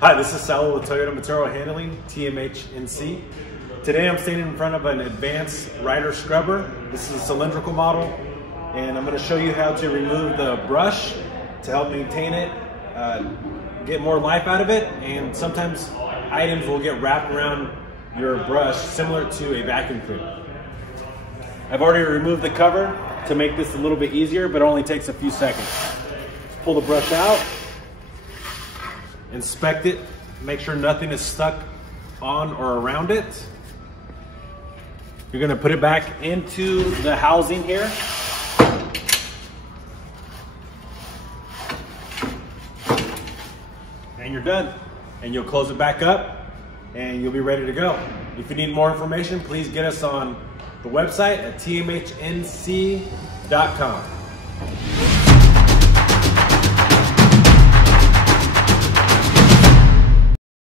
Hi, this is Sal with Toyota Material Handling, TMH-NC. Today I'm standing in front of an advanced rider scrubber. This is a cylindrical model, and I'm going to show you how to remove the brush to help maintain it, get more life out of it, and sometimes items will get wrapped around your brush similar to a vacuum cleaner. I've already removed the cover to make this a little bit easier, but it only takes a few seconds. Pull the brush out, inspect it, make sure nothing is stuck on or around it. You're going to put it back into the housing here. And you're done. And you'll close it back up and you'll be ready to go. If you need more information, please get us on the website at tmhnc.com.